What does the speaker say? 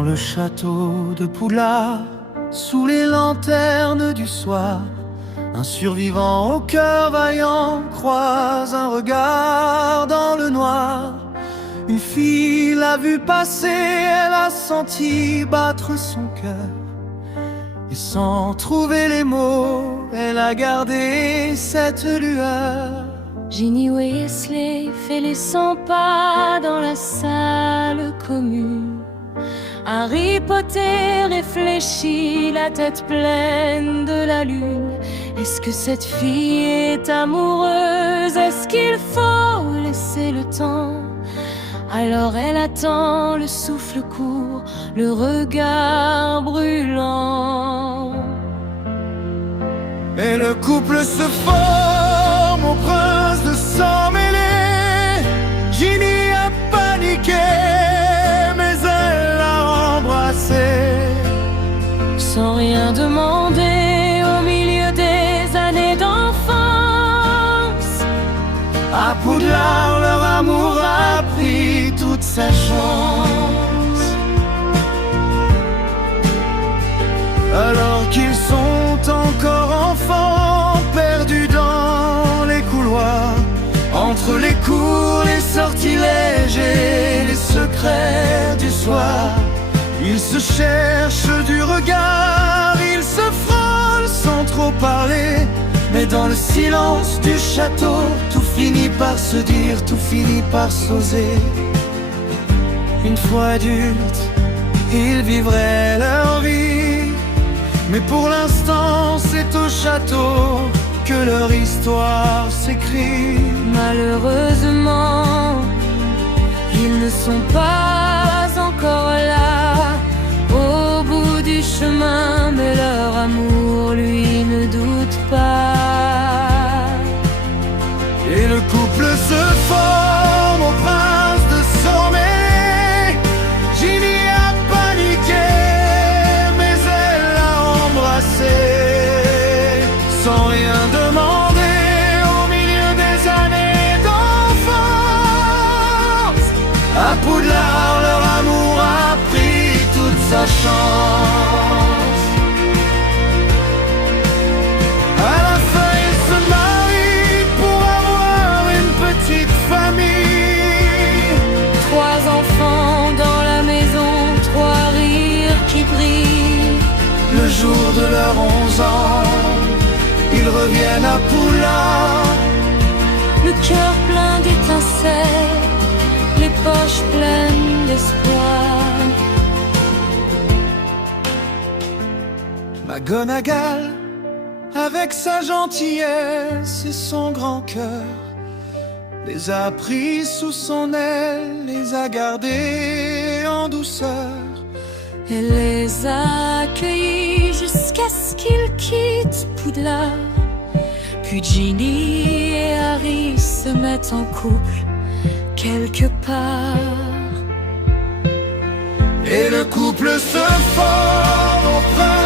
Dans le château de Poudlard, sous les lanternes du soir, un survivant au cœur vaillant croise un regard dans le noir. Une fille l'a vu passer, elle a senti battre son cœur. Et sans trouver les mots, elle a gardé cette lueur. Ginny Weasley fait les 100 pas dans la salle commune. Harry Potter réfléchit, la tête pleine de la lune. Est-ce que cette fille est amoureuse? Est-ce qu'il faut laisser le temps? Alors elle attend, le souffle court, le regard brûlant. Et le couple se forme au prince de sang mêlé. Ginny a paniqué, mais elle l'a embrassé. Sans rien demander, au milieu des années d'enfance, À Poudlard, leur amour a pris toute sa chance. Alors qu'ils sont encore enfants, perdus dans les couloirs, entre les cours, les sortilèges et les secrets du soir, ils se cherchent du regard, ils se frôlent sans trop parler. Mais dans le silence du château, tout finit par se dire, tout finit par s'oser. Une fois adultes, ils vivraient leur vie, mais pour l'instant c'est au château que leur histoire s'écrit. malheureusement, ils ne sont pas encore là, au bout du chemin, mais leur amour, lui, ne doute pas. Et le couple se forme au prince de sang mêlé. Ginny a paniqué, mais elle l'a embrassé. Sans rien demander, au milieu des années d'enfance, à Poudlard, leur amour a pris toute sa chance. À la fin, ils se marient pour avoir une petite famille. 3 enfants dans la maison, 3 rires qui brillent. Le jour de leurs 11 ans, ils reviennent à Poudlard. Le cœur plein d'étincelles, les poches pleines d'espoir. McGonagall, avec sa gentillesse et son grand cœur, les a pris sous son aile, les a gardés en douceur. Elle les a accueillis jusqu'à ce qu'ils quittent Poudlard. Puis Ginny et Harry se mettent en couple quelque part. Et le couple se forme au printemps